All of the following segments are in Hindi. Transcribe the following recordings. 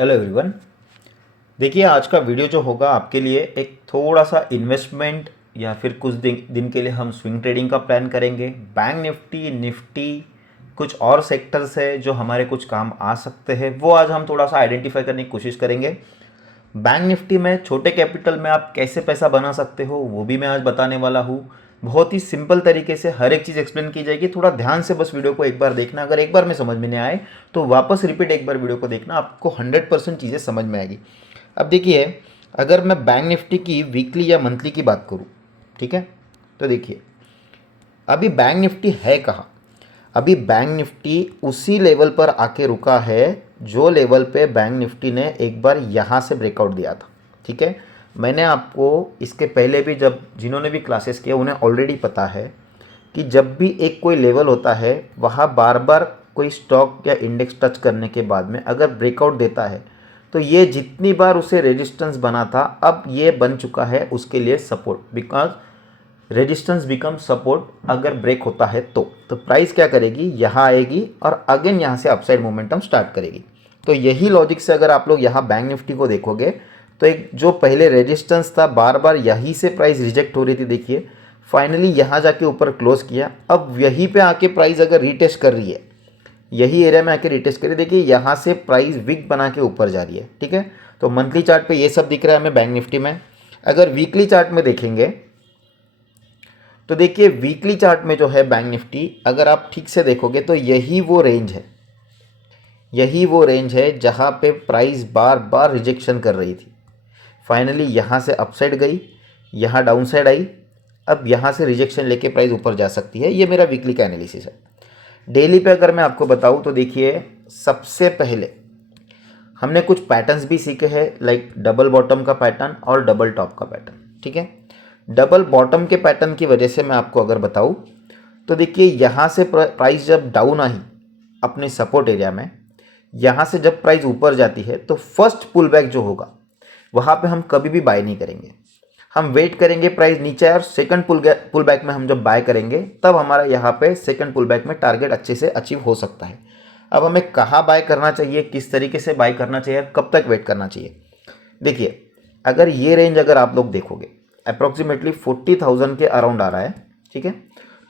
Hello everyone. देखिए, आज का वीडियो जो होगा आपके लिए एक थोड़ा सा इन्वेस्टमेंट या फिर कुछ दिन के लिए हम स्विंग ट्रेडिंग का प्लान करेंगे। बैंक निफ्टी निफ्टी कुछ और सेक्टर्स है जो हमारे कुछ काम आ सकते हैं, वो आज हम थोड़ा सा आइडेंटिफाई करने की कोशिश करेंगे। बैंक निफ्टी में छोटे कैपिटल में आप कैसे पैसा बना सकते हो वो भी मैं आज बताने वाला हूँ। बहुत ही सिंपल तरीके से हर एक चीज़ एक्सप्लेन की जाएगी। थोड़ा ध्यान से बस वीडियो को एक बार देखना। अगर एक बार में समझ में नहीं आए तो वापस रिपीट एक बार वीडियो को देखना, आपको 100% चीज़ें समझ में आएगी। अब देखिए, अगर मैं बैंक निफ्टी की वीकली या मंथली की बात करूँ, ठीक है, तो देखिए अभी बैंक निफ्टी है कहाँ। अभी बैंक निफ्टी उसी लेवल पर आके रुका है जो लेवल पे बैंक निफ्टी ने एक बार यहाँ से ब्रेकआउट दिया था। ठीक है, मैंने आपको इसके पहले भी, जब जिन्होंने भी क्लासेस किए उन्हें ऑलरेडी पता है कि जब भी एक कोई लेवल होता है वहाँ बार बार कोई स्टॉक या इंडेक्स टच करने के बाद में अगर ब्रेकआउट देता है तो ये जितनी बार उसे रेजिस्टेंस बना था अब ये बन चुका है उसके लिए support. Because resistance become support अगर ब्रेक होता है तो प्राइस क्या करेगी, यहाँ आएगी और अगेन यहाँ से अपसाइड मोमेंटम स्टार्ट करेगी। तो यही लॉजिक से अगर आप लोग यहाँ बैंक निफ्टी को देखोगे तो एक जो पहले रेजिस्टेंस था बार बार यहीं से प्राइस रिजेक्ट हो रही थी, देखिए फाइनली यहाँ जाके ऊपर क्लोज किया। अब यहीं पे आके प्राइस अगर रीटेस्ट कर रही है, यही एरिया में आके रीटेस्ट करिए, देखिए यहाँ से प्राइस विक बना के ऊपर जा रही है। ठीक है, तो मंथली चार्ट पे ये सब दिख रहा है हमें बैंक निफ्टी में। अगर वीकली चार्ट में देखेंगे तो देखिए वीकली चार्ट में जो है बैंक निफ्टी, अगर आप ठीक से देखोगे तो यही वो रेंज है, यही वो रेंज है जहाँ पे प्राइस बार बार रिजेक्शन कर रही थी। फाइनली यहाँ से अपसाइड गई, यहाँ डाउन साइड आई, अब यहाँ से रिजेक्शन लेके प्राइस ऊपर जा सकती है। ये मेरा वीकली का एनालिसिस है। डेली पे अगर मैं आपको बताऊँ तो देखिए, सबसे पहले हमने कुछ पैटर्न्स भी सीखे हैं, लाइक डबल बॉटम का पैटर्न और डबल टॉप का पैटर्न। ठीक है, डबल बॉटम के पैटर्न की वजह से मैं आपको अगर बताऊं तो देखिए यहाँ से प्राइस जब डाउन आई अपने सपोर्ट एरिया में, यहाँ से जब प्राइस ऊपर जाती है तो फर्स्ट पुल बैक जो होगा वहाँ पे हम कभी भी बाय नहीं करेंगे। हम वेट करेंगे प्राइस नीचे आए और सेकंड पुल बैक में हम जब बाय करेंगे तब हमारा यहाँ पे सेकंड पुल बैक में टारगेट अच्छे से अचीव हो सकता है। अब हमें कहाँ बाय करना चाहिए, किस तरीके से बाय करना चाहिए, कब तक वेट करना चाहिए। देखिए, अगर ये रेंज अगर आप लोग देखोगे अप्रॉक्सीमेटली 40,000 के अराउंड आ रहा है। ठीक है,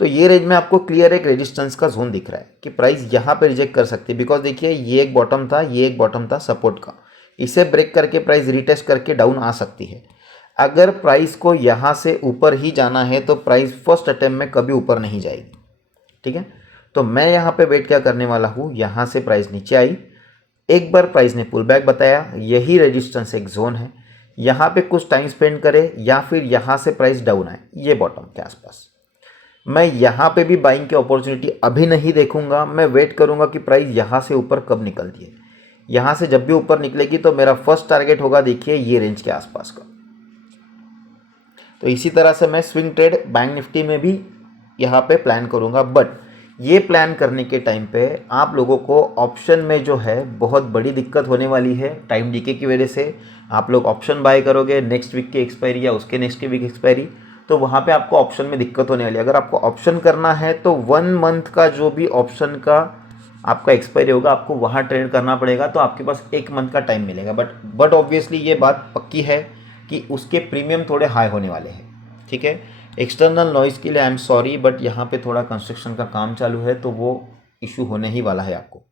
तो ये रेंज में आपको क्लियर एक रेजिस्टेंस का जोन दिख रहा है कि प्राइस यहाँ पे रिजेक्ट कर सकती है। बिकॉज देखिए ये एक बॉटम था, ये एक बॉटम था सपोर्ट का, इसे ब्रेक करके प्राइस रिटेस्ट करके डाउन आ सकती है। अगर प्राइस को यहाँ से ऊपर ही जाना है तो प्राइस फर्स्ट अटेम्प्ट में कभी ऊपर नहीं जाएगी। ठीक है, तो मैं यहाँ पे वेट क्या करने वाला हूँ, यहाँ से प्राइस नीचे आई, एक बार प्राइस ने पुल बैक बताया, यही रेजिस्टेंस एक जोन है, यहाँ पे कुछ टाइम स्पेंड करे या फिर यहाँ से प्राइस डाउन आए ये बॉटम के आसपास। मैं यहाँ पे भी बाइंग की अपॉर्चुनिटी अभी नहीं देखूंगा, मैं वेट करूंगा कि प्राइस यहाँ से ऊपर कब निकलती है। यहाँ से जब भी ऊपर निकलेगी तो मेरा फर्स्ट टारगेट होगा देखिए ये रेंज के आसपास का। तो इसी तरह से मैं स्विंग ट्रेड बैंक निफ्टी में भी यहाँ पे प्लान करूँगा। बट ये प्लान करने के टाइम पे आप लोगों को ऑप्शन में जो है बहुत बड़ी दिक्कत होने वाली है टाइम डीके की वजह से। आप लोग ऑप्शन बाय करोगे नेक्स्ट वीक की एक्सपायरी या उसके नेक्स्ट वीक एक्सपायरी, तो वहाँ पे आपको ऑप्शन में दिक्कत होने वाली है। अगर आपको ऑप्शन करना है तो 1 मंथ का जो भी ऑप्शन का आपका एक्सपायरी होगा आपको वहाँ ट्रेड करना पड़ेगा, तो आपके पास 1 मंथ का टाइम मिलेगा। बट ऑब्वियसली ये बात पक्की है कि उसके प्रीमियम थोड़े हाई होने वाले हैं। ठीक है, एक्सटर्नल नॉइज़ के लिए आई एम सॉरी, बट यहाँ पे थोड़ा कंस्ट्रक्शन का काम चालू है तो वो इशू होने ही वाला है आपको।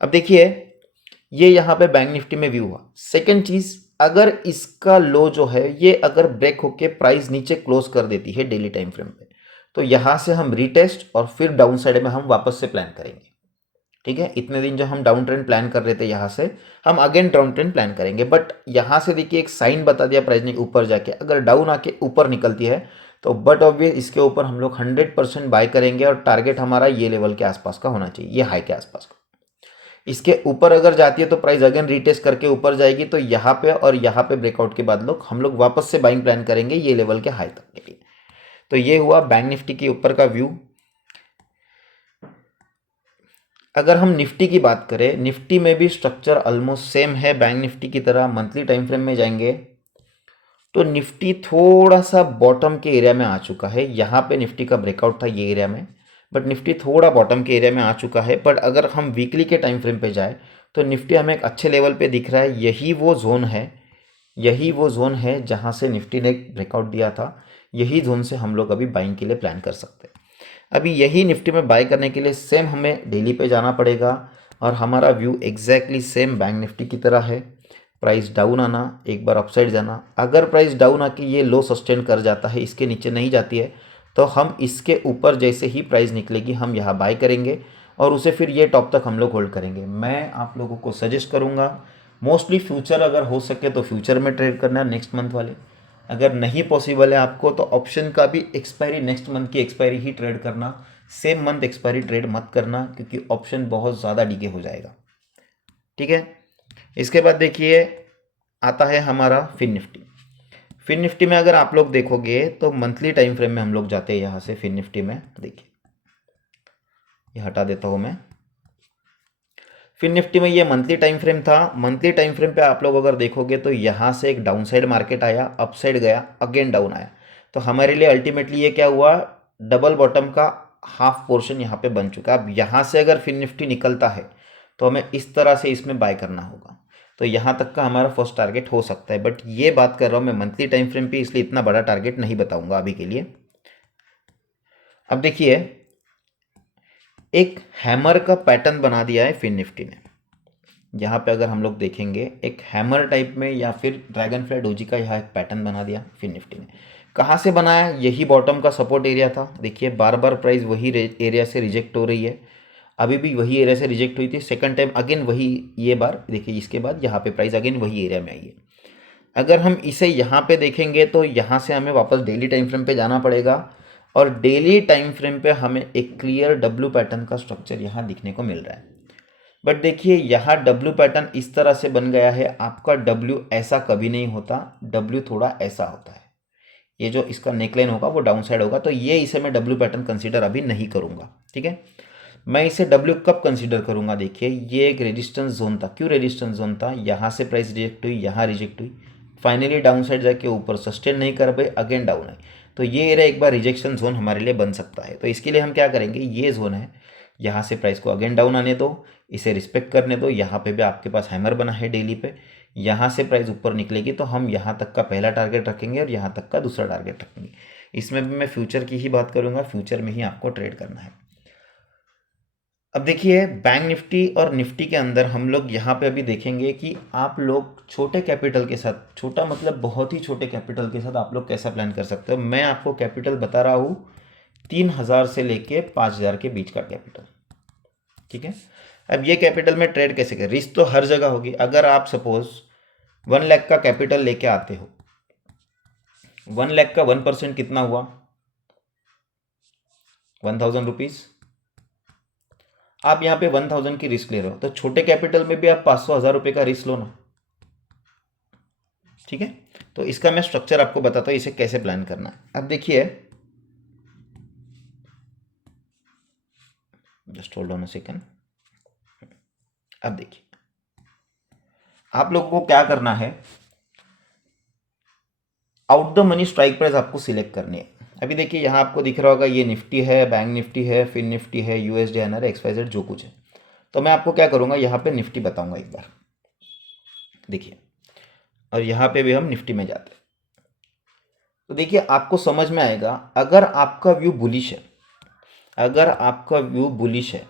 अब देखिए ये यहाँ पे बैंक निफ्टी में व्यू हुआ। सेकंड चीज़, अगर इसका लो जो है ये अगर ब्रेक होके प्राइस नीचे क्लोज कर देती है डेली टाइम फ्रेम पे, तो यहाँ से हम रीटेस्ट और फिर डाउन साइड में हम वापस से प्लान करेंगे। ठीक है, इतने दिन जो हम डाउन ट्रेंड प्लान कर रहे थे यहाँ से हम अगेन डाउन ट्रेंड प्लान करेंगे। बट यहाँ से देखिए एक साइन बता दिया प्राइस ने ऊपर जाके, अगर डाउन आके ऊपर निकलती है तो बट ऑब्वियस इसके ऊपर हम लोग 100% बाय करेंगे और टारगेट हमारा ये लेवल के आसपास का होना चाहिए, ये हाई के आसपास का। इसके ऊपर अगर जाती है तो प्राइस अगेन रीटेस्ट करके ऊपर जाएगी, तो यहाँ पे और यहाँ पे ब्रेकआउट के बाद हम लोग वापस से बाइंग प्लान करेंगे ये लेवल के हाई तक के लिए। तो ये हुआ बैंक निफ्टी के ऊपर का व्यू। अगर हम निफ्टी की बात करें, निफ्टी में भी स्ट्रक्चर ऑलमोस्ट सेम है बैंक निफ्टी की तरह। मंथली टाइम फ्रेम में जाएंगे तो निफ्टी थोड़ा सा बॉटम के एरिया में आ चुका है। यहाँ पे निफ्टी का ब्रेकआउट था ये एरिया में, बट निफ्टी थोड़ा बॉटम के एरिया में आ चुका है। बट अगर हम वीकली के टाइम फ्रेम पे जाए तो निफ्टी हमें एक अच्छे लेवल पे दिख रहा है। यही वो जोन है जहाँ से निफ्टी ने ब्रेकआउट दिया था। यही जोन से हम लोग अभी बाइंग के लिए प्लान कर सकते हैं। अभी यही निफ्टी में बाय करने के लिए सेम हमें डेली पे जाना पड़ेगा और हमारा view exactly same bank Nifty की तरह है। प्राइस डाउन आना, एक बार अपसाइड जाना। अगर प्राइस डाउन आके ये लो सस्टेन कर जाता है, इसके नीचे नहीं जाती है, तो हम इसके ऊपर जैसे ही प्राइस निकलेगी हम यहाँ बाय करेंगे और उसे फिर ये टॉप तक हम लोग होल्ड करेंगे। मैं आप लोगों को सजेस्ट करूँगा मोस्टली फ्यूचर, अगर हो सके तो फ्यूचर में ट्रेड करना नेक्स्ट मंथ वाले। अगर नहीं पॉसिबल है आपको तो ऑप्शन का भी एक्सपायरी, नेक्स्ट मंथ की एक्सपायरी ही ट्रेड करना। सेम मंथ एक्सपायरी ट्रेड मत करना क्योंकि ऑप्शन बहुत ज़्यादा डीके हो जाएगा। ठीक है। इसके बाद देखिए आता है हमारा फिन निफ्टी। फिन निफ्टी में अगर आप लोग देखोगे तो मंथली टाइम फ्रेम में हम लोग जाते हैं यहाँ से। फिन निफ्टी में देखिए, ये हटा देता हूँ मैं। फिन निफ्टी में ये मंथली टाइम फ्रेम था। मंथली टाइम फ्रेम पे आप लोग अगर देखोगे तो यहाँ से एक डाउन साइड मार्केट आया, अपसाइड गया, अगेन डाउन आया। तो हमारे लिए अल्टीमेटली ये क्या हुआ, डबल बॉटम का हाफ पोर्शन यहाँ पे बन चुका है। अब यहाँ से अगर फिन निफ्टी निकलता है तो हमें इस तरह से इसमें बाय करना होगा। तो यहाँ तक का हमारा फर्स्ट टारगेट हो सकता है, बट ये बात कर रहा हूँ मैं मंथली टाइम फ्रेम पे, इसलिए इतना बड़ा टारगेट नहीं बताऊंगा अभी के लिए। अब देखिए एक हैमर का पैटर्न बना दिया है फिन निफ्टी ने। यहाँ पे अगर हम लोग देखेंगे एक हैमर टाइप में या फिर ड्रैगन फ्लाई डोजी का यहाँ एक पैटर्न बना दिया फिन निफ्टी ने। कहाँ से बनाया, यही बॉटम का सपोर्ट एरिया था। देखिए बार बार प्राइस वही एरिया से रिजेक्ट हो रही है। अभी भी वही एरिया से रिजेक्ट हुई थी, सेकंड टाइम अगेन वही। ये बार देखिए इसके बाद यहाँ पे प्राइस अगेन वही एरिया में आई है। अगर हम इसे यहाँ पे देखेंगे तो यहाँ से हमें वापस डेली टाइम फ्रेम पे जाना पड़ेगा और डेली टाइम फ्रेम पे हमें एक क्लियर डब्ल्यू पैटर्न का स्ट्रक्चर यहाँ दिखने को मिल रहा है। बट देखिए यहाँ डब्ल्यू पैटर्न इस तरह से बन गया है। आपका डब्ल्यू ऐसा कभी नहीं होता, डब्ल्यू थोड़ा ऐसा होता है। ये जो इसका नेकलाइन होगा वो डाउन साइड होगा, तो ये इसे मैं डब्ल्यू पैटर्न कंसीडर अभी नहीं करूँगा। ठीक है, मैं इसे डब्ल्यू कब कंसीडर करूँगा, देखिए ये एक रेजिस्टेंस जोन था। क्यों रेजिस्टेंस जोन था, यहाँ से प्राइस रिजेक्ट हुई, यहाँ रिजेक्ट हुई, फाइनली डाउन साइड जाके ऊपर सस्टेन नहीं कर पाए, अगेन डाउन है। तो ये एरिया एक बार रिजेक्शन जोन हमारे लिए बन सकता है। तो इसके लिए हम क्या करेंगे, ये जोन है, यहाँ से प्राइस को अगेन डाउन आने दो, इसे रिस्पेक्ट करने दो। यहाँ पे भी आपके पास हैमर बना है डेली पे, यहाँ से प्राइस ऊपर निकलेगी तो हम यहाँ तक का पहला टारगेट रखेंगे और यहाँ तक का दूसरा टारगेट रखेंगे। इसमें भी मैं फ्यूचर की ही बात करूँगा, फ्यूचर में ही आपको ट्रेड करना है। अब देखिए बैंक निफ्टी और निफ्टी के अंदर हम लोग यहाँ पे अभी देखेंगे कि आप लोग छोटे कैपिटल के साथ, छोटा मतलब बहुत ही छोटे कैपिटल के साथ आप लोग कैसा प्लान कर सकते हो। मैं आपको कैपिटल बता रहा हूँ 3,000 से लेके 5,000 के बीच का कैपिटल। ठीक है, अब ये कैपिटल में ट्रेड कैसे करें, रिस्क तो हर जगह होगी। अगर आप सपोज 1 लाख का कैपिटल लेके आते हो, 1 लाख का 1% कितना हुआ, 1,000 रुपीज़। आप यहाँ पे 1,000 की रिस्क ले रहे हो, तो छोटे कैपिटल में भी आप 500-1,000 रुपये का रिस्क लो ना। ठीक है, तो इसका मैं स्ट्रक्चर आपको बताता हूँ इसे कैसे प्लान करना है। अब देखिए, just hold on a second. अब देखिए आप लोगों को क्या करना है, out the money strike price आपको सिलेक्ट करनी है। अभी देखिए यहाँ आपको दिख रहा होगा ये निफ्टी है, बैंक निफ्टी है, फिन निफ्टी है, यूएसडी एनआर, XYZ जो कुछ है। तो मैं आपको क्या करूँगा, यहाँ पे निफ्टी बताऊँगा एक बार। देखिए, और यहाँ पे भी हम निफ्टी में जाते हैं तो देखिए आपको समझ में आएगा। अगर आपका व्यू बुलिश है, अगर आपका व्यू बुलिश है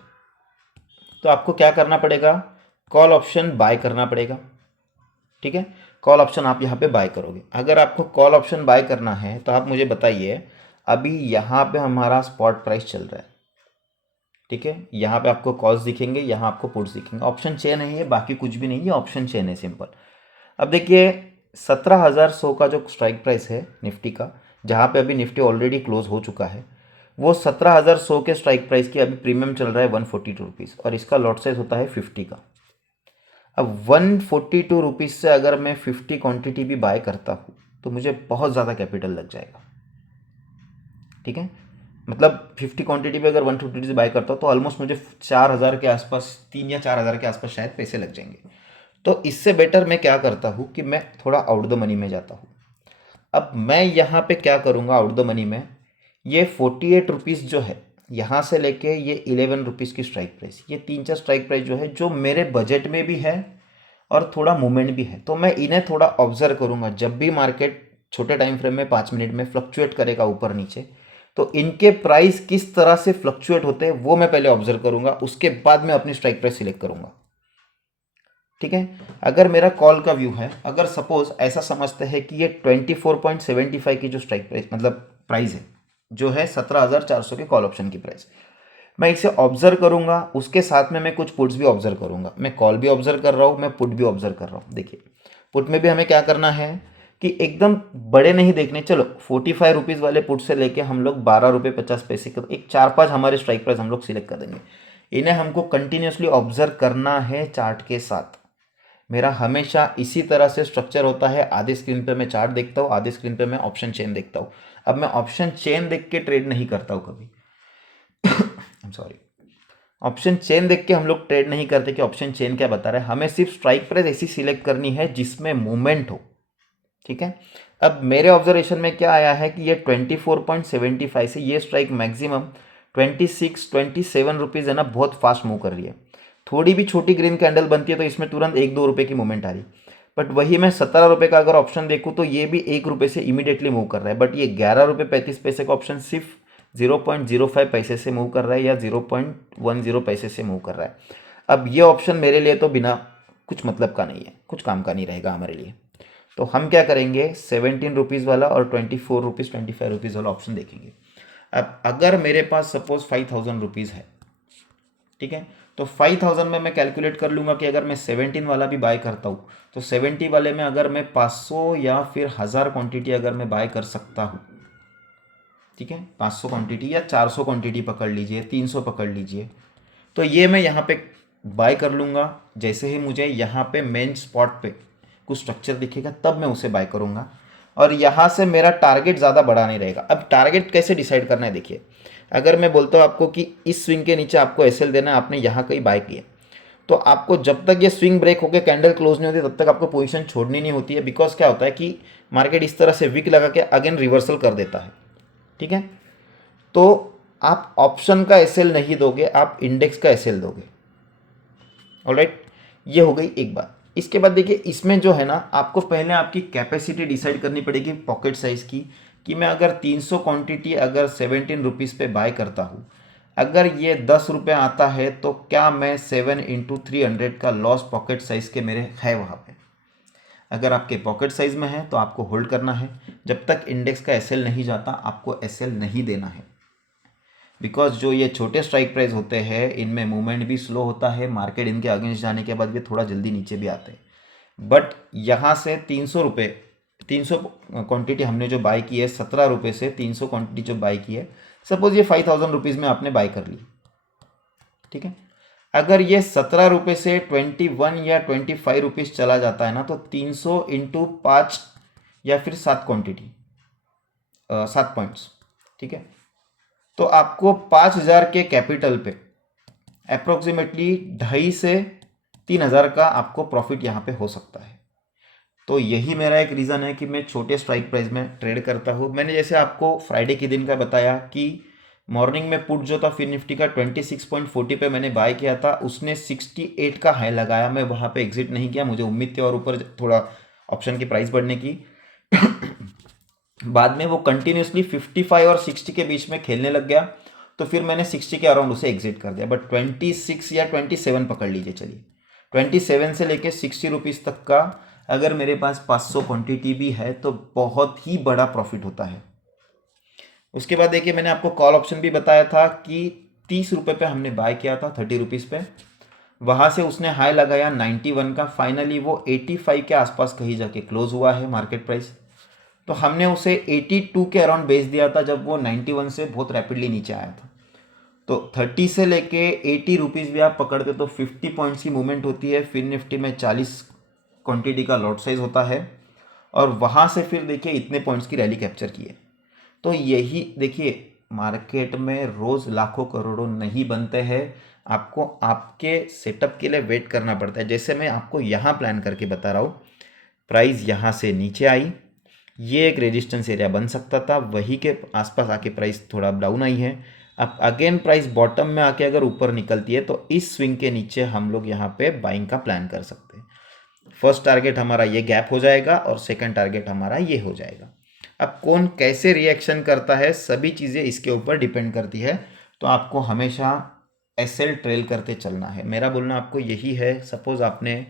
तो आपको क्या करना पड़ेगा, कॉल ऑप्शन बाय करना पड़ेगा। ठीक है, कॉल ऑप्शन आप यहाँ पे बाय करोगे। अगर आपको कॉल ऑप्शन बाय करना है तो आप मुझे बताइए, अभी यहाँ पे हमारा स्पॉट प्राइस चल रहा है। ठीक है, यहाँ पे आपको कॉल्स दिखेंगे, यहाँ आपको पुट्स दिखेंगे। ऑप्शन चेन है ये, बाकी कुछ भी नहीं, ये ऑप्शन चेन है सिंपल। अब देखिए 17,100 का जो स्ट्राइक प्राइस है निफ्टी का, जहाँ पे अभी निफ्टी ऑलरेडी क्लोज हो चुका है, वो 17,100 के स्ट्राइक प्राइस की अभी प्रीमियम चल रहा है 142 रुपीज़ और इसका लॉट साइज होता है 50 का। अब 142 रुपीज़ से अगर मैं 50 क्वांटिटी भी बाय करता हूँ तो मुझे बहुत ज़्यादा कैपिटल लग जाएगा। ठीक है, मतलब 50 क्वांटिटी पे अगर 150 से बाय करता हूँ तो ऑलमोस्ट मुझे 4,000 के आसपास, 3 या 4,000 के आसपास शायद पैसे लग जाएंगे। तो इससे बेटर मैं क्या करता हूँ कि मैं थोड़ा आउट द मनी में जाता हूँ। अब मैं यहाँ पे क्या करूँगा आउट द मनी में, ये 48 रुपीज़ जो है यहाँ से लेके ये 11 रुपीज़ की स्ट्राइक प्राइस, ये 3-4 स्ट्राइक प्राइस जो है जो मेरे बजट में भी है और थोड़ा मूवमेंट भी है, तो मैं इन्हें थोड़ा ऑब्जर्व करूँगा। जब भी मार्केट छोटे टाइम फ्रेम में 5 मिनट में फ्लक्चुएट करेगा ऊपर नीचे, तो इनके प्राइस किस तरह से फ्लक्चुएट होते हैं वो मैं पहले ऑब्जर्व करूँगा, उसके बाद मैं अपनी स्ट्राइक प्राइस सिलेक्ट करूँगा। ठीक है, अगर मेरा कॉल का व्यू है, अगर सपोज ऐसा समझते हैं कि ये 24.75 की जो स्ट्राइक प्राइस मतलब प्राइस है, जो है 17,400 के कॉल ऑप्शन की प्राइस, मैं इसे ऑब्जर्व करूंगा, उसके साथ में मैं कुछ पुट्स भी ऑब्जर्व करूंगा। मैं कॉल भी ऑब्जर्व कर रहा हूँ, मैं पुट भी ऑब्जर्व कर रहा हूँ। देखिए पुट में भी हमें क्या करना है कि एकदम बड़े नहीं देखने, चलो 45 रुपीज़ वाले पुट से लेके हम लोग 12 रुपये 50 पैसे का एक 4-5 हमारे स्ट्राइक प्राइस हम लोग सिलेक्ट कर देंगे। इन्हें हमको कंटिन्यूसली ऑब्जर्व करना है चार्ट के साथ। मेरा हमेशा इसी तरह से स्ट्रक्चर होता है, आधे स्क्रीन पे मैं चार्ट देखता हूँ, आधे स्क्रीन पे मैं ऑप्शन चेन देखता हूँ। अब मैं ऑप्शन चेन देख के ट्रेड नहीं करता हूँ कभी, I am sorry, option chain देख के हम लोग ट्रेड नहीं करते कि ऑप्शन चेन क्या बता रहा है। हमें सिर्फ स्ट्राइक प्राइस ऐसी सिलेक्ट करनी है जिसमें मूवमेंट हो। ठीक है, अब मेरे ऑब्जर्वेशन में क्या आया है कि ये 24.75 से ये स्ट्राइक मैक्सिमम 26-27 रुपीज़ है ना, बहुत फास्ट मूव कर रही है। थोड़ी भी छोटी ग्रीन कैंडल बनती है तो इसमें तुरंत 1-2 रुपये की मूवमेंट आ रही, बट वही मैं 17 रुपये का अगर ऑप्शन देखूँ तो ये भी 1 रुपये से इमीडिएटली मूव कर रहा है, बट ये 11 रुपये 35 पैसे का ऑप्शन सिर्फ 0.05 पैसे से मूव कर रहा है या 0.10 पैसे से मूव कर रहा है। अब ये ऑप्शन मेरे लिए तो बिना कुछ मतलब का नहीं है, कुछ काम का नहीं रहेगा हमारे लिए। तो हम क्या करेंगे, 17 रुपीज़ वाला और 24 रुपीज़ 25 रुपीज़ वाला ऑप्शन देखेंगे। अब अगर मेरे पास सपोज 5,000 रुपीज़ है, ठीक है, तो 5,000 में मैं कैलकुलेट कर लूँगा कि अगर मैं 17 वाला भी बाय करता हूँ तो 70 वाले में अगर मैं 500 या फिर 1000 क्वांटिटी अगर मैं बाय कर सकता हूँ, ठीक है, 500 क्वांटिटी या 400 क्वांटिटी पकड़ लीजिए, 300 पकड़ लीजिए, तो ये मैं यहाँ पे बाय कर लूँगा। जैसे ही मुझे यहाँ पे मेन स्पॉट पे कुछ स्ट्रक्चर दिखेगा तब मैं उसे बाय करूँगा, और यहाँ से मेरा टारगेट ज़्यादा बड़ा नहीं रहेगा। अब टारगेट कैसे डिसाइड करना है, देखिए अगर मैं बोलता हूँ आपको कि इस स्विंग के नीचे आपको एसएल देना है, आपने यहाँ कहीं बाय किया, तो आपको जब तक ये स्विंग ब्रेक होकर कैंडल क्लोज नहीं होती तब तक आपको पोजीशन छोड़नी नहीं होती है। बिकॉज क्या होता है कि मार्केट इस तरह से विक लगा के अगेन रिवर्सल कर देता है। ठीक है, तो आप ऑप्शन का एसएल नहीं दोगे, आप इंडेक्स का एसएल दोगे। ऑलराइट, ये हो गई एक बात। इसके बाद देखिए इसमें जो है ना, आपको पहले आपकी कैपेसिटी डिसाइड करनी पड़ेगी पॉकेट साइज की, कि मैं अगर 300 क्वांटिटी अगर 17 रुपीज़ पे बाय करता हूँ, अगर ये 10 रुपये आता है तो क्या मैं 7 × 300 का लॉस पॉकेट साइज के मेरे है वहाँ पे। अगर आपके पॉकेट साइज में है तो आपको होल्ड करना है, जब तक इंडेक्स का एसएल नहीं जाता आपको एसएल नहीं देना है। बिकॉज जो ये छोटे स्ट्राइक प्राइस होते हैं इनमें मूवमेंट भी स्लो होता है, मार्केट इनके अगेंस्ट जाने के बाद भी थोड़ा जल्दी नीचे भी आते हैं। बट यहाँ से 300 रुपये, 300 क्वान्टिटी हमने जो बाई की है, 17 रुपये से 300 क्वान्टिटी जो बाई की है, सपोज ये 5,000 रुपीज़ में आपने बाई कर ली, ठीक है, अगर ये 17 रुपये से 21 या 25 रुपीज़ चला जाता है ना, तो 300 × 5 या फिर 7 क्वान्टिटी 7 पॉइंट्स, ठीक है, तो आपको 5,000 के कैपिटल पे अप्रोक्सीमेटली 2.5 से 3,000 का आपको प्रॉफिट यहाँ पे हो सकता है। तो यही मेरा एक रीज़न है कि मैं छोटे स्ट्राइक प्राइस में ट्रेड करता हूँ। मैंने जैसे आपको फ्राइडे के दिन का बताया कि मॉर्निंग में पुट जो था फिर निफ्टी का 26.40 पे मैंने बाय किया था, उसने 68 का हाई लगाया, मैं वहाँ पे एग्जिट नहीं किया, मुझे उम्मीद थी और ऊपर थोड़ा ऑप्शन की प्राइस बढ़ने की। बाद में वो कंटिन्यूसली 55 और 60 के बीच में खेलने लग गया, तो फिर मैंने 60 के अराउंड उसे एग्जिट कर दिया। बट 26 या 27 पकड़ लीजिए, चलिए 27 से लेके 60 रुपीज़ तक का अगर मेरे पास 500 क्वांटिटी भी है तो बहुत ही बड़ा प्रॉफिट होता है। उसके बाद देखिए मैंने आपको कॉल ऑप्शन भी बताया था कि 30 रुपये पे हमने बाय किया था 30 रुपीज़ पे, वहाँ से उसने हाई लगाया 91 का, फाइनली वो 85 के आसपास कहीं जाके क्लोज हुआ है मार्केट प्राइस, तो हमने उसे 82 के अराउंड बेच दिया था जब वो 91 से बहुत रैपिडली नीचे आया था। तो 30 से लेके 80 रुपीज़ भी आप पकड़ते तो 50 पॉइंट्स की मूवमेंट होती है। फिर निफ्टी में 40 क्वांटिटी का लॉट साइज होता है और वहाँ से फिर देखिए इतने पॉइंट्स की रैली कैप्चर की है। तो यही देखिए मार्केट में रोज़ लाखों करोड़ों नहीं बनते हैं, आपको आपके सेटअप के लिए वेट करना पड़ता है। जैसे मैं आपको यहाँ प्लान करके बता रहा हूँ, प्राइस यहाँ से नीचे आई, ये एक रेजिस्टेंस एरिया बन सकता था, वही के आसपास आके प्राइस थोड़ा डाउन आई है, अब अगेन प्राइस बॉटम में आके अगर ऊपर निकलती है तो इस स्विंग के नीचे हम लोग यहाँ पे बाइंग का प्लान कर सकते हैं। फर्स्ट टारगेट हमारा ये गैप हो जाएगा और सेकंड टारगेट हमारा ये हो जाएगा। अब कौन कैसे रिएक्शन करता है, सभी चीज़ें इसके ऊपर डिपेंड करती है। तो आपको हमेशा एसएल ट्रेल करते चलना है। मेरा बोलना आपको यही है, सपोज आपने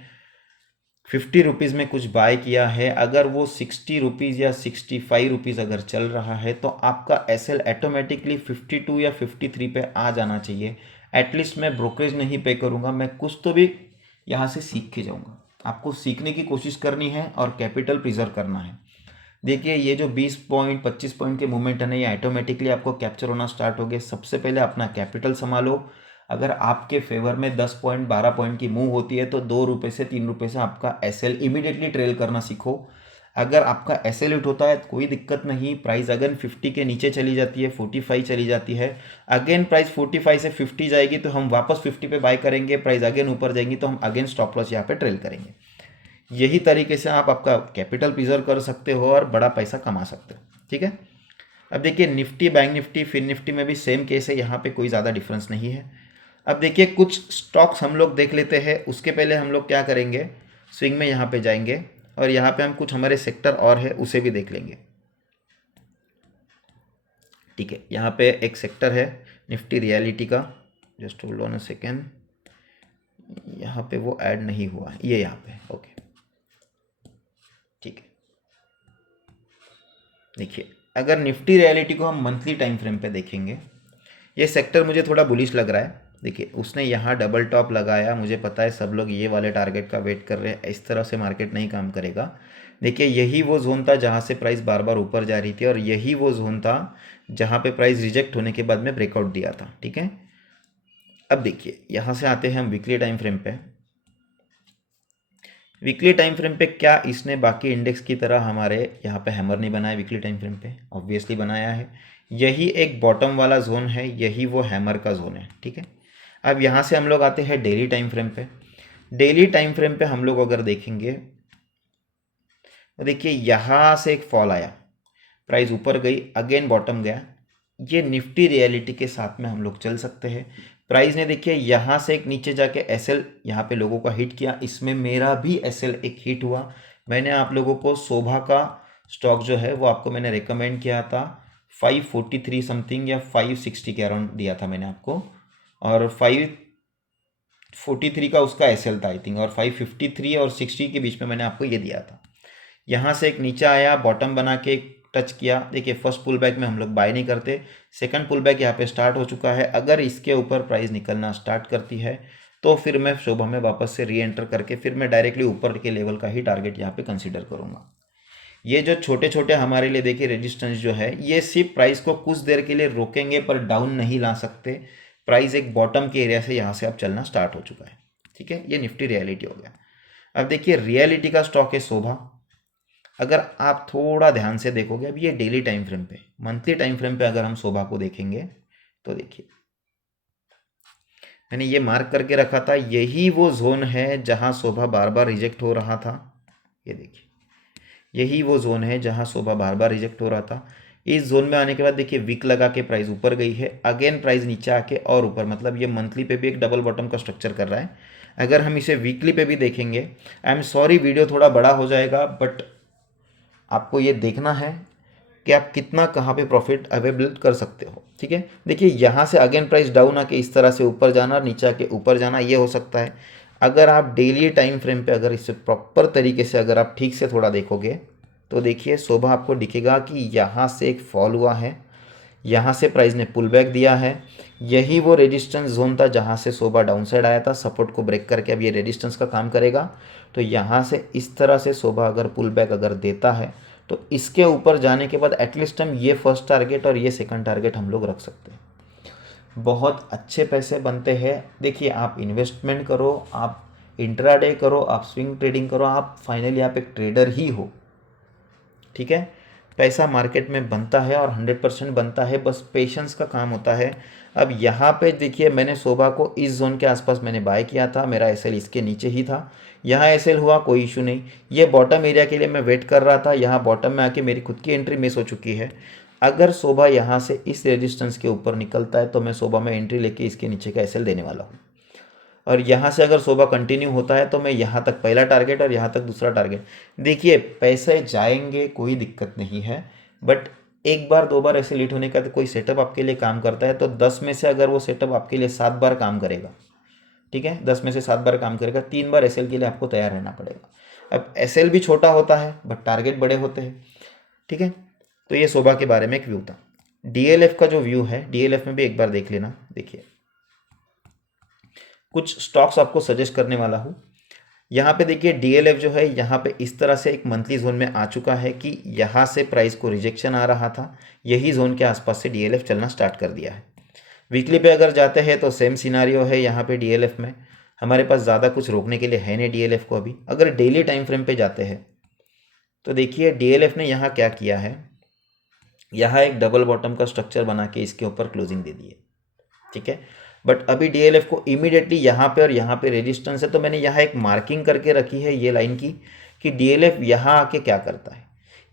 50 रुपीज़ में कुछ बाय किया है, अगर वो 60 रुपीज़ या 65 रुपीज़ अगर चल रहा है तो आपका एसएल ऑटोमेटिकली 52 या 53 पे आ जाना चाहिए। एटलीस्ट मैं ब्रोकरेज नहीं पे करूँगा, मैं कुछ तो भी यहाँ से सीख के जाऊँगा। आपको सीखने की कोशिश करनी है और कैपिटल प्रिजर्व करना है। देखिए ये जो 20 पॉइंट 25 पॉइंट के मूवमेंट है ना, ये ऑटोमेटिकली आपको कैप्चर होना स्टार्ट हो गए। सबसे पहले अपना कैपिटल संभालो। अगर आपके फेवर में 10 पॉइंट 12 पॉइंट की मूव होती है तो 2 रुपये से 3 रुपये से आपका एसएल इमीडिएटली ट्रेल करना सीखो। अगर आपका एसएल हिट होता है तो कोई दिक्कत नहीं, प्राइस अगेन 50 के नीचे चली जाती है, 45 चली जाती है, अगेन प्राइस 45 से 50 जाएगी तो हम वापस 50 पे बाय करेंगे, प्राइस अगेन ऊपर जाएंगी तो हम अगेन स्टॉप लॉस यहाँ पे ट्रेल करेंगे। यही तरीके से आप आपका कैपिटल प्रिजर्व कर सकते हो और बड़ा पैसा कमा सकते हो। ठीक है। अब देखिए nifty, bank nifty, fin nifty में भी सेम केस है, यहाँ पे कोई ज़्यादा डिफरेंस नहीं है। अब देखिए कुछ स्टॉक्स हम लोग देख लेते हैं। उसके पहले हम लोग क्या करेंगे, स्विंग में यहाँ पे जाएंगे और यहाँ पे हम कुछ हमारे सेक्टर और है उसे भी देख लेंगे। ठीक है, यहाँ पे एक सेक्टर है निफ्टी रियलिटी का, just hold on a second, यहाँ पे वो ऐड नहीं हुआ है, ये यहाँ पे ओके। ठीक है, देखिए अगर निफ्टी रियलिटी को हम मंथली टाइम फ्रेम पे देखेंगे, ये सेक्टर मुझे थोड़ा बुलिश लग रहा है। देखिए उसने यहाँ डबल टॉप लगाया, मुझे पता है सब लोग ये वाले टारगेट का वेट कर रहे हैं, इस तरह से मार्केट नहीं काम करेगा। देखिए यही वो जोन था जहाँ से प्राइस बार बार ऊपर जा रही थी और यही वो जोन था जहाँ पे प्राइस रिजेक्ट होने के बाद में ब्रेकआउट दिया था। ठीक है, अब देखिए यहाँ से आते हैं हम वीकली टाइम फ्रेम पे। वीकली टाइम फ्रेम पे क्या इसने बाकी इंडेक्स की तरह हमारे यहाँ पे हैमर नहीं बनाया? वीकली टाइम फ्रेम पे ऑब्वियसली बनाया है। यही एक बॉटम वाला जोन है, यही वो हैमर का जोन है। ठीक है, अब यहाँ से हम लोग आते हैं डेली टाइम फ्रेम पे। डेली टाइम फ्रेम पे हम लोग अगर देखेंगे तो देखिए यहाँ से एक फॉल आया, प्राइस ऊपर गई, अगेन बॉटम गया। ये निफ्टी रियलिटी के साथ में हम लोग चल सकते हैं। प्राइस ने देखिए यहाँ से एक नीचे जाके एसएल यहाँ पे लोगों का हिट किया, इसमें मेरा भी एसएल एक हिट हुआ। मैंने आप लोगों को शोभा का स्टॉक जो है वो आपको मैंने रिकमेंड किया था 543 समथिंग या 560 के अराउंड दिया था मैंने आपको, और 543 का उसका एसएल था आई थिंक, और 553 और 60 के बीच में मैंने आपको ये दिया था। यहाँ से एक नीचे आया, बॉटम बना के टच किया। देखिए फर्स्ट पुल बैक में हम लोग बाय नहीं करते, सेकंड पुल बैक यहाँ पे स्टार्ट हो चुका है। अगर इसके ऊपर प्राइस निकलना स्टार्ट करती है तो फिर मैं शोभा में वापस से री एंटर करके फिर मैं डायरेक्टली ऊपर के लेवल का ही टारगेट यहाँ पे कंसीडर करूँगा। ये जो छोटे छोटे हमारे लिए देखिए रेजिस्टेंस जो है, ये सिर्फ प्राइस को कुछ देर के लिए रोकेंगे पर डाउन नहीं ला सकते। प्राइस एक बॉटम के एरिया से यहाँ से अब चलना स्टार्ट हो चुका है। ठीक है, ये निफ्टी रियलिटी हो गया। अब देखिए रियलिटी का स्टॉक है शोभा। अगर आप थोड़ा ध्यान से देखोगे, अब ये डेली टाइम फ्रेम पे, मंथली टाइम फ्रेम पे अगर हम शोभा को देखेंगे तो देखिए मैंने ये मार्क करके रखा था, यही वो जोन है जहां शोभा बार बार रिजेक्ट हो रहा था। ये देखिए यही वो जोन है जहां शोभा बार बार रिजेक्ट हो रहा था। इस जोन में आने के बाद देखिए वीक लगा के प्राइस ऊपर गई है, अगेन प्राइस नीचे आके और ऊपर, मतलब ये मंथली पे भी एक डबल बॉटम का स्ट्रक्चर कर रहा है। अगर हम इसे वीकली पे भी देखेंगे, आई एम सॉरी वीडियो थोड़ा बड़ा हो जाएगा, बट आपको ये देखना है कि आप कितना कहाँ पे प्रॉफिट अवेलेबल कर सकते हो। ठीक है, देखिए यहाँ से अगेन प्राइस डाउन आके इस तरह से ऊपर जाना, नीचे आके ऊपर जाना, ये हो सकता है। अगर आप डेली टाइम फ्रेम पे अगर इसे प्रॉपर तरीके से अगर आप ठीक से थोड़ा देखोगे तो देखिए शोभा आपको दिखेगा कि यहाँ से एक फॉल हुआ है, यहाँ से प्राइस ने पुल बैक दिया है। यही वो रेजिस्टेंस जोन था जहाँ से शोभा डाउन साइड आया था, सपोर्ट को ब्रेक करके अब ये रेजिस्टेंस का काम करेगा। तो यहाँ से इस तरह से शोभा अगर पुल बैक अगर देता है तो इसके ऊपर जाने के बाद एटलीस्ट हम ये फर्स्ट टारगेट और ये सेकंड टारगेट हम लोग रख सकते हैं। बहुत अच्छे पैसे बनते हैं। देखिए आप इन्वेस्टमेंट करो, आप इंट्राडे करो, आप स्विंग ट्रेडिंग करो, आप फाइनली आप एक ट्रेडर ही हो। ठीक है, पैसा मार्केट में बनता है और 100% बनता है, बस पेशेंस का काम होता है। अब यहाँ पे देखिए मैंने शोभा को इस जोन के आसपास मैंने बाय किया था, मेरा एसएल इसके नीचे ही था, यहाँ एसएल हुआ कोई इशू नहीं। ये बॉटम एरिया के लिए मैं वेट कर रहा था, यहाँ बॉटम में आके मेरी खुद की एंट्री मिस हो चुकी है। अगर सोभा यहाँ से इस रेजिस्टेंस के ऊपर निकलता है तो मैं सोभा में एंट्री लेके इसके नीचे का एसएल देने वाला हूँ। और यहाँ से अगर सोभा कंटिन्यू होता है तो मैं यहाँ तक पहला टारगेट और यहाँ तक दूसरा टारगेट। देखिए पैसे जाएंगे, कोई दिक्कत नहीं है, बट एक बार दो बार ऐसे लेट होने का तो कोई सेटअप आपके लिए काम करता है तो 10 में से अगर वो सेटअप आपके लिए 7 बार काम करेगा, ठीक है, 10 में से 7 बार काम करेगा, 3 बार एसएल के लिए आपको तैयार रहना पड़ेगा। अब एसएल भी छोटा होता है बट टारगेट बड़े होते हैं, ठीक है। तो ये सोभा के बारे में एक व्यू था। डीएलएफ का जो व्यू है, डीएलएफ में भी एक बार देख लेना। देखिए कुछ स्टॉक्स आपको सजेस्ट करने वाला हूँ। यहाँ पे देखिए डीएलएफ जो है यहाँ पे इस तरह से एक मंथली जोन में आ चुका है कि यहाँ से प्राइस को रिजेक्शन आ रहा था, यही जोन के आसपास से डीएलएफ चलना स्टार्ट कर दिया है। वीकली पे अगर जाते हैं तो सेम सिनारियो है यहाँ पे डीएलएफ में, हमारे पास ज़्यादा कुछ रोकने के लिए है नहीं डीएलएफ को अभी। अगर डेली टाइम फ्रेम पे जाते हैं तो देखिए डीएलएफ ने यहाँ क्या किया है, यहाँ एक डबल बॉटम का स्ट्रक्चर बना के इसके ऊपर क्लोजिंग दे दी है, ठीक है। बट अभी डीएलएफ को इमीडिएटली यहाँ पे और यहाँ पे रेजिस्टेंस है, तो मैंने यहाँ एक मार्किंग करके रखी है ये लाइन की कि डीएलएफ यहाँ आके क्या करता है।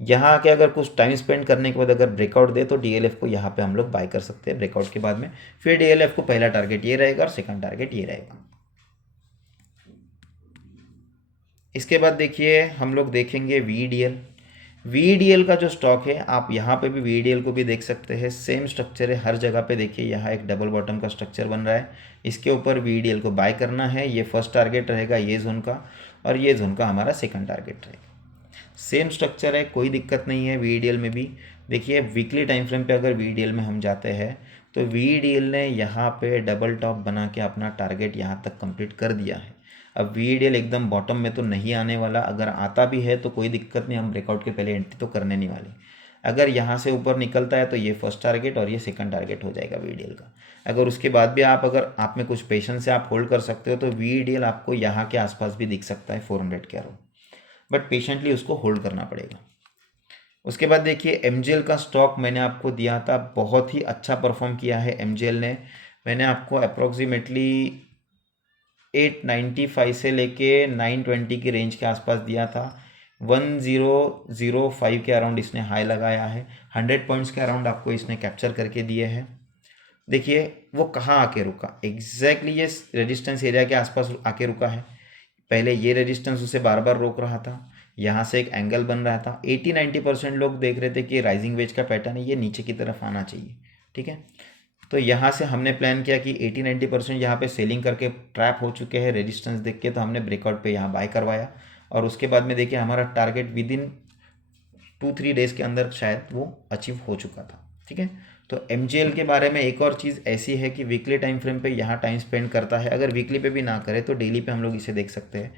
यहाँ आके अगर कुछ टाइम स्पेंड करने के बाद अगर ब्रेकआउट दे तो डीएलएफ को यहाँ पे हम लोग बाय कर सकते हैं ब्रेकआउट के बाद में। फिर डीएलएफ को पहला टारगेट ये रहेगा और सेकंड टारगेट ये रहेगा। इसके बाद देखिए हम लोग देखेंगे वीडीएल। वीडीएल का जो स्टॉक है, आप यहाँ पे भी वीडीएल को भी देख सकते हैं, सेम स्ट्रक्चर है हर जगह पे। देखिए यहाँ एक डबल बॉटम का स्ट्रक्चर बन रहा है, इसके ऊपर वीडीएल को बाय करना है। ये फर्स्ट टारगेट रहेगा ये जोन का, और ये जोन का हमारा सेकंड टारगेट रहेगा। सेम स्ट्रक्चर है, कोई दिक्कत नहीं है वीडीएल में भी। देखिए वीकली टाइम फ्रेम पे अगर वीडीएल में हम जाते हैं तो वीडीएल ने यहाँ पे डबल टॉप बना के अपना टारगेट यहाँ तक कंप्लीट कर दिया है। अब वीडीएल एकदम बॉटम में तो नहीं आने वाला, अगर आता भी है तो कोई दिक्कत नहीं, हम ब्रेकआउट के पहले एंट्री तो करने नहीं वाले। अगर यहाँ से ऊपर निकलता है तो ये फर्स्ट टारगेट और ये सेकंड टारगेट हो जाएगा वीडीएल का। अगर उसके बाद भी अगर आप में कुछ पेशेंस से आप होल्ड कर सकते हो तो वीडीएल आपको यहाँ के आसपास भी दिख सकता है 400 के अराउंड, बट पेशेंटली उसको होल्ड करना पड़ेगा। उसके बाद देखिए एमजीएल का स्टॉक मैंने आपको दिया था, बहुत ही अच्छा परफॉर्म किया है एमजीएल ने। मैंने आपको अप्रोक्सीमेटली 895 से लेके 920 की रेंज के आसपास दिया था। 1005 के अराउंड इसने हाई लगाया है, 100 पॉइंट्स के अराउंड आपको इसने कैप्चर करके दिए हैं। देखिए वो कहाँ आके रुका, एग्जैक्टली ये रेजिस्टेंस एरिया के आसपास आके रुका है। पहले ये रेजिस्टेंस उसे बार बार रोक रहा था, यहाँ से एक एंगल बन रहा था। 80-90% लोग देख रहे थे कि राइजिंग वेज का पैटर्न है, ये नीचे की तरफ आना चाहिए, ठीक है। तो यहाँ से हमने प्लान किया कि 80-90% यहाँ पे सेलिंग करके ट्रैप हो चुके हैं रेजिस्टेंस देख के, तो हमने ब्रेकआउट पे यहाँ बाय करवाया। और उसके बाद में देखिए हमारा टारगेट विद इन 2-3 डेज़ के अंदर शायद वो अचीव हो चुका था, ठीक है। तो एमजीएल के बारे में एक और चीज़ ऐसी है कि वीकली टाइम फ्रेम पे यहाँ टाइम स्पेंड करता है। अगर वीकली पे भी ना करे तो डेली पे हम लोग इसे देख सकते हैं।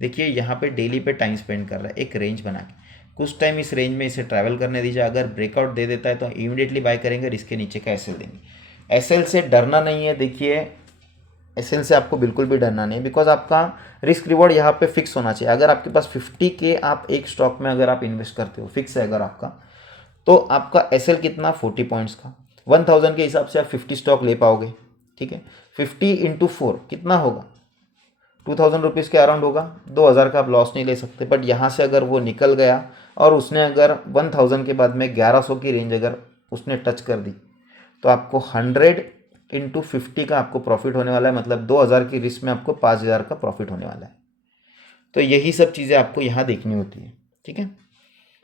देखिए यहाँ पे डेली पे टाइम स्पेंड कर रहा है एक रेंज बना के, कुछ टाइम इस रेंज में इसे ट्रैवल करने दीजिए। अगर ब्रेकआउट दे देता है तो इमीडिएटली बाय करेंगे और इसके नीचे का एसएल देंगे। एसएल से डरना नहीं है, देखिए एसएल से आपको बिल्कुल भी डरना नहीं है, बिकॉज आपका रिस्क रिवॉर्ड यहाँ पे फिक्स होना चाहिए। अगर आपके पास 50 के आप एक स्टॉक में अगर आप इन्वेस्ट करते हो, फिक्स है अगर आपका, तो आपका एसएल कितना 40 पॉइंट्स का, 1000 के हिसाब से आप 50 स्टॉक ले पाओगे, ठीक है। 50 इंटू 4 कितना होगा, 2000 रुपीज़ के अराउंड होगा। 2000 का आप लॉस नहीं ले सकते। बट यहाँ से अगर वो निकल गया और उसने अगर 1000 के बाद में 1100 की रेंज अगर उसने टच कर दी तो आपको 100 इंटू 50 का आपको प्रॉफिट होने वाला है, मतलब 2000 की रिस्क में आपको 5000 का प्रॉफिट होने वाला है। तो यही सब चीज़ें आपको यहाँ देखनी होती है, ठीक है।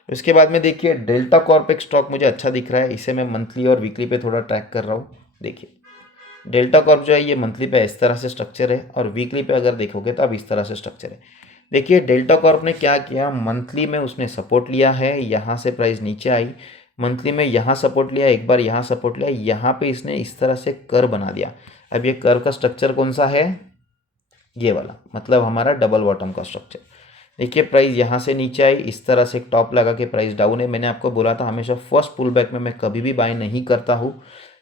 उसके बाद में देखिए डेल्टा कॉर्प एक स्टॉक मुझे अच्छा दिख रहा है, इसे मैं मंथली और वीकली पे थोड़ा ट्रैक कर रहा हूँ। देखिए डेल्टा कॉर्प जो है ये मंथली पे इस तरह से स्ट्रक्चर है और वीकली पे अगर देखोगे तो अब इस तरह से स्ट्रक्चर है। देखिए डेल्टा कॉर्प ने क्या किया, मंथली में उसने सपोर्ट लिया है, यहाँ से प्राइस नीचे आई, मंथली में यहाँ सपोर्ट लिया, एक बार यहाँ सपोर्ट लिया, यहाँ पे इसने इस तरह से कर्व बना दिया। अब ये कर्व का स्ट्रक्चर कौन सा है, ये वाला, मतलब हमारा डबल बॉटम का स्ट्रक्चर। देखिए प्राइस यहाँ से नीचे आई, इस तरह से एक टॉप लगा के प्राइस डाउन है। मैंने आपको बोला था हमेशा फर्स्ट पुल बैक में मैं कभी भी बाय नहीं करता हूँ।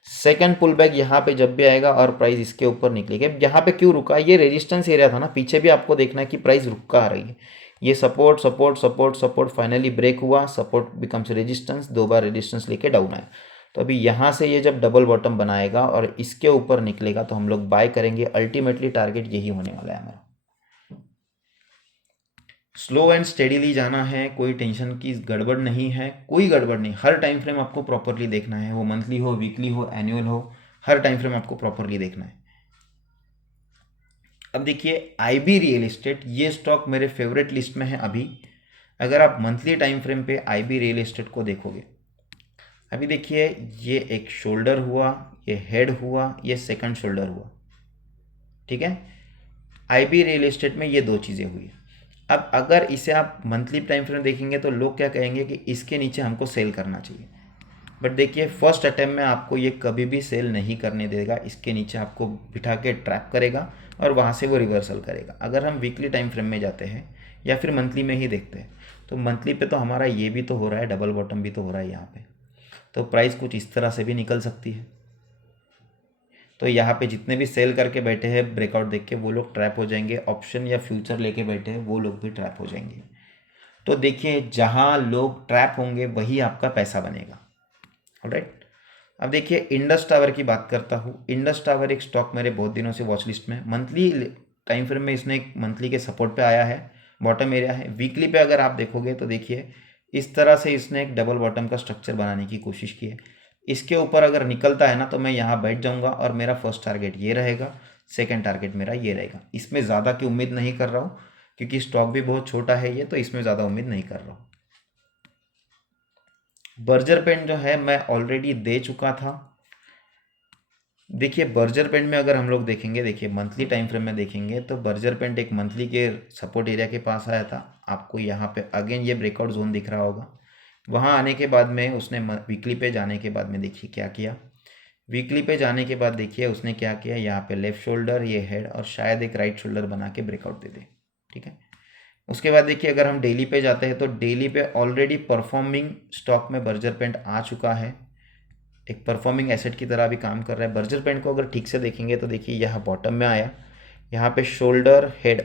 सेकंड पुल बैक यहाँ पे जब भी आएगा और प्राइस इसके ऊपर निकलेगी। यहाँ पे क्यों रुका, ये रेजिस्टेंस एरिया था ना, पीछे भी आपको देखना है कि प्राइस रुका आ रही है। ये support support support support finally break हुआ, सपोर्ट बिकम्स रेजिस्टेंस, 2 बार रेजिस्टेंस लेके डाउन आया। तो अभी यहाँ से ये जब डबल बॉटम बनाएगा और इसके ऊपर निकलेगा तो हम लोग बाय करेंगे। अल्टीमेटली टारगेट यही होने वाला है हमारा। स्लो एंड स्टेडीली जाना है, कोई टेंशन की गड़बड़ नहीं है, कोई गड़बड़ नहीं। हर टाइम फ्रेम आपको प्रॉपरली देखना है, वो मंथली हो, वीकली हो, एनुअल हो, हर टाइम फ्रेम आपको प्रॉपरली देखना है। अब देखिए आईबी रियल एस्टेट, ये स्टॉक मेरे फेवरेट लिस्ट में है अभी। अगर आप मंथली टाइम फ्रेम पे आईबी रियल एस्टेट को देखोगे, अभी देखिए ये एक शोल्डर हुआ, ये हेड हुआ, ये सेकंड शोल्डर हुआ, ठीक है। आईबी रियल एस्टेट में ये दो चीज़ें हुई। अब अगर इसे आप मंथली टाइम फ्रेम देखेंगे तो लोग क्या कहेंगे कि इसके नीचे हमको सेल करना चाहिए, बट देखिए फर्स्ट अटेम्प्ट में आपको ये कभी भी सेल नहीं करने देगा। इसके नीचे आपको बिठा के ट्रैप करेगा और वहाँ से वो रिवर्सल करेगा। अगर हम वीकली टाइम फ्रेम में जाते हैं या फिर मंथली में ही देखते हैं, तो मंथली पे तो हमारा ये भी तो हो रहा है, डबल बॉटम भी तो हो रहा है यहाँ पे, तो प्राइस कुछ इस तरह से भी निकल सकती है। तो यहाँ पे जितने भी सेल करके बैठे हैं ब्रेकआउट देख के, वो लोग ट्रैप हो जाएंगे। ऑप्शन या फ्यूचर लेके बैठे हैं वो लोग भी ट्रैप हो जाएंगे। तो देखिए जहाँ लोग ट्रैप होंगे वही आपका पैसा बनेगा। ऑलराइट, अब देखिए इंडस टावर की बात करता हूँ। इंडस टावर एक स्टॉक मेरे बहुत दिनों से वॉच लिस्ट में, मंथली टाइम फ्रेम में इसने एक मंथली के सपोर्ट पे आया है, बॉटम एरिया है। वीकली पे अगर आप देखोगे तो देखिए इस तरह से इसने एक डबल बॉटम का स्ट्रक्चर बनाने की कोशिश की है। इसके ऊपर अगर निकलता है ना तो मैं यहाँ बैठ जाऊँगा और मेरा फर्स्ट टारगेट ये रहेगा, सेकेंड टारगेट मेरा ये रहेगा। इसमें ज़्यादा की उम्मीद नहीं कर रहा हूँ क्योंकि स्टॉक भी बहुत छोटा है ये, तो इसमें ज़्यादा उम्मीद नहीं कर रहा हूँ। बर्जर पेंट जो है मैं ऑलरेडी दे चुका था। देखिए बर्जर पेंट में अगर हम लोग देखेंगे, देखिए मंथली टाइम फ्रेम में देखेंगे तो बर्जर पेंट एक मंथली के सपोर्ट एरिया के पास आया था। आपको यहाँ पे अगेन ये ब्रेकआउट जोन दिख रहा होगा। वहाँ आने के बाद में उसने वीकली पे जाने के बाद में देखिए क्या किया। वीकली पे जाने के बाद देखिए उसने क्या किया, यहाँ पे लेफ्ट शोल्डर, ये हेड और शायद एक राइट शोल्डर बना के ब्रेकआउट दे दे, ठीक है। उसके बाद देखिए अगर हम डेली पे जाते हैं तो डेली पे ऑलरेडी परफॉर्मिंग स्टॉक में बर्जर पेंट आ चुका है, एक परफॉर्मिंग एसेट की तरह भी काम कर रहा है। बर्जर पेंट को अगर ठीक से देखेंगे तो देखिए यहाँ बॉटम में आया, यहाँ पे शोल्डर, हेड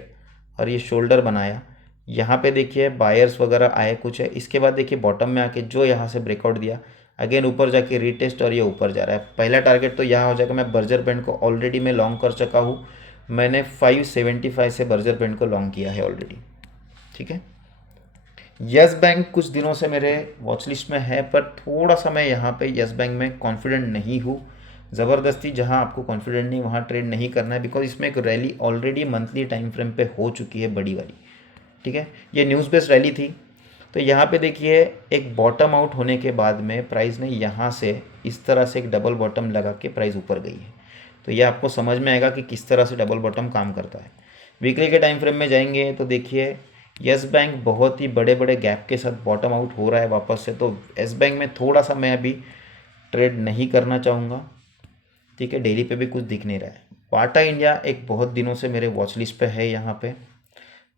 और ये शोल्डर बनाया। यहाँ पे देखिए बायर्स वगैरह आए कुछ है। इसके बाद देखिए बॉटम में आके जो यहाँ से ब्रेकआउट दिया, अगेन ऊपर जाके रीटेस्ट और ये ऊपर जा रहा है। पहला टारगेट तो यहाँ हो जाएगा। मैं बर्जर पेंट को ऑलरेडी मैं लॉन्ग कर चुका हूँ, मैंने 575 से बर्जर पेंट को लॉन्ग किया है ऑलरेडी, ठीक है। यस बैंक कुछ दिनों से मेरे वॉच लिस्ट में है, पर थोड़ा सा मैं यहाँ पे यस बैंक में कॉन्फिडेंट नहीं हूँ। ज़बरदस्ती जहाँ आपको कॉन्फिडेंट नहीं वहाँ ट्रेड नहीं करना है, बिकॉज इसमें एक rally already monthly time frame पे हो चुकी है बड़ी वाली, ठीक है। ये न्यूज़ बेस्ड रैली थी। तो यहाँ पे देखिए एक बॉटम आउट होने के बाद में प्राइस ने यहाँ से इस तरह से एक डबल बॉटम लगा के प्राइस ऊपर गई है। तो ये आपको समझ में आएगा कि किस तरह से डबल बॉटम काम करता है। वीकली के टाइम फ्रेम में जाएंगे तो देखिए यस बैंक बहुत ही बड़े बड़े गैप के साथ बॉटम आउट हो रहा है वापस से। तो यस बैंक में थोड़ा सा मैं अभी ट्रेड नहीं करना चाहूँगा, ठीक है। डेली पे भी कुछ दिख नहीं रहा है। बाटा इंडिया एक बहुत दिनों से मेरे वॉच लिस्ट पे है। यहाँ पे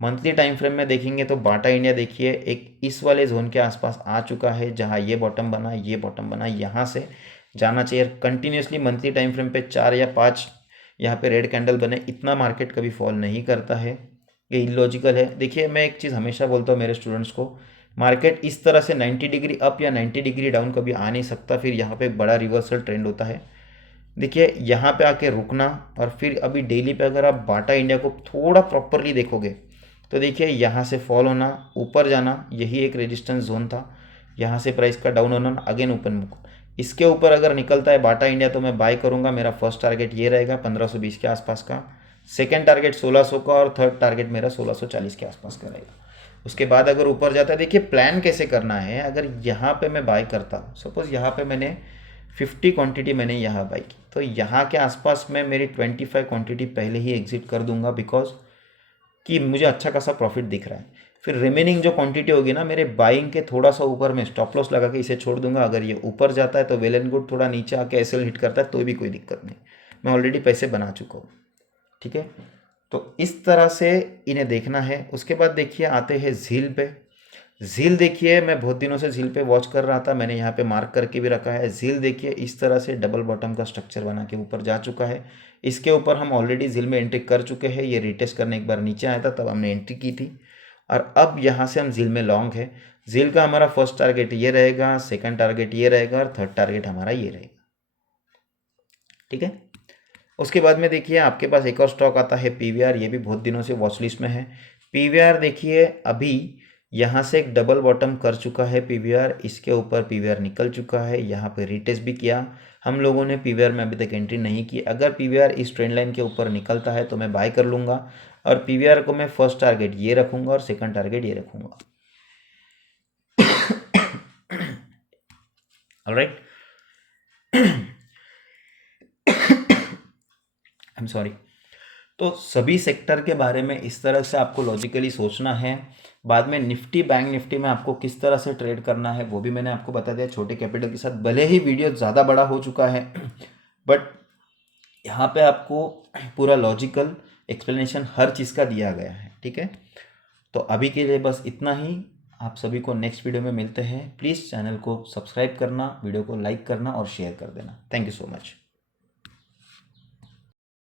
मंथली टाइम फ्रेम में देखेंगे तो बाटा इंडिया देखिए एक इस वाले जोन के आसपास आ चुका है, जहाँ ये बॉटम बना, ये बॉटम बना, यहाँ से जाना चाहिए कंटिन्यूसली। मंथली टाइम फ्रेम पे 4 या 5 यहाँ पे रेड कैंडल बने, इतना मार्केट कभी फॉल नहीं करता है, ये इलॉजिकल है। देखिए मैं एक चीज़ हमेशा बोलता हूँ मेरे स्टूडेंट्स को, मार्केट इस तरह से 90 डिग्री अप या 90 डिग्री डाउन कभी आ नहीं सकता, फिर यहाँ पे एक बड़ा रिवर्सल ट्रेंड होता है। देखिए यहाँ पे आके रुकना और फिर अभी डेली पे अगर आप बाटा इंडिया को थोड़ा प्रॉपरली देखोगे तो देखिए यहाँ से फॉल होना, ऊपर जाना, यही एक रेजिस्टेंस जोन था। यहाँ से प्राइस का डाउन होना, अगेन ओपन मुक, इसके ऊपर अगर निकलता है बाटा इंडिया तो मैं बाय करूँगा। मेरा फर्स्ट टारगेट ये रहेगा 1520 के आसपास का, सेकेंड टारगेट 1600 का और थर्ड टारगेट मेरा 1640 के आसपास का रहेगा। उसके बाद अगर ऊपर जाता है, देखिए प्लान कैसे करना है। अगर यहाँ पे मैं बाय करता हूँ, सपोज यहाँ पे मैंने 50 क्वांटिटी मैंने यहाँ बाई की, तो यहाँ के आसपास मैं मेरी 25 क्वांटिटी पहले ही एग्जिट कर दूंगा, बिकॉज कि मुझे अच्छा खासा प्रॉफिट दिख रहा है। फिर रिमेनिंग जो क्वांटिटी होगी ना मेरे बाइंग के थोड़ा सा ऊपर मैं स्टॉप लॉस लगा के इसे छोड़ दूंगा। अगर ये ऊपर जाता है तो वेल एंड गुड, थोड़ा नीचे आके एसएल हिट करता है तो भी कोई दिक्कत नहीं, मैं ऑलरेडी पैसे बना चुका हूँ, ठीक है। तो इस तरह से इन्हें देखना है। उसके बाद देखिए आते हैं झील पे। झील देखिए मैं बहुत दिनों से झील पे वॉच कर रहा था, मैंने यहाँ पे मार्क करके भी रखा है। झील देखिए इस तरह से डबल बॉटम का स्ट्रक्चर बना के ऊपर जा चुका है। इसके ऊपर हम ऑलरेडी झील में एंट्री कर चुके हैं। ये रिटेस्ट करने एक बार नीचे आया था तब हमने एंट्री की थी, और अब यहाँ से हम झील में लॉन्ग है। झील का हमारा फर्स्ट टारगेट ये रहेगा, सेकंड टारगेट ये रहेगा और थर्ड टारगेट हमारा ये रहेगा, ठीक है। उसके बाद में देखिए आपके पास एक और स्टॉक आता है पीवीआर, ये भी बहुत दिनों से वॉच लिस्ट में है। पीवीआर देखिए अभी यहाँ से एक डबल बॉटम कर चुका है पीवीआर, इसके ऊपर पीवीआर निकल चुका है, यहाँ पे रीटेस्ट भी किया। हम लोगों ने पीवीआर में अभी तक एंट्री नहीं की। अगर पीवीआर इस ट्रेंड लाइन के ऊपर निकलता है तो मैं बाय कर लूँगा, और पीवीआर को मैं फर्स्ट टारगेट ये रखूँगा और सेकंड टारगेट ये रखूँगा। Alright, I am sorry. तो सभी सेक्टर के बारे में इस तरह से आपको लॉजिकली सोचना है। बाद में निफ्टी, बैंक निफ्टी में आपको किस तरह से ट्रेड करना है वो भी मैंने आपको बता दिया छोटे कैपिटल के साथ। भले ही वीडियो ज़्यादा बड़ा हो चुका है बट यहाँ पे आपको पूरा लॉजिकल एक्सप्लेनेशन हर चीज़ का दिया गया है, ठीक है। तो अभी के लिए बस इतना ही। आप सभी को नेक्स्ट वीडियो में मिलते हैं। प्लीज़ चैनल को सब्सक्राइब करना, वीडियो को लाइक करना और शेयर कर देना। Thank you so much.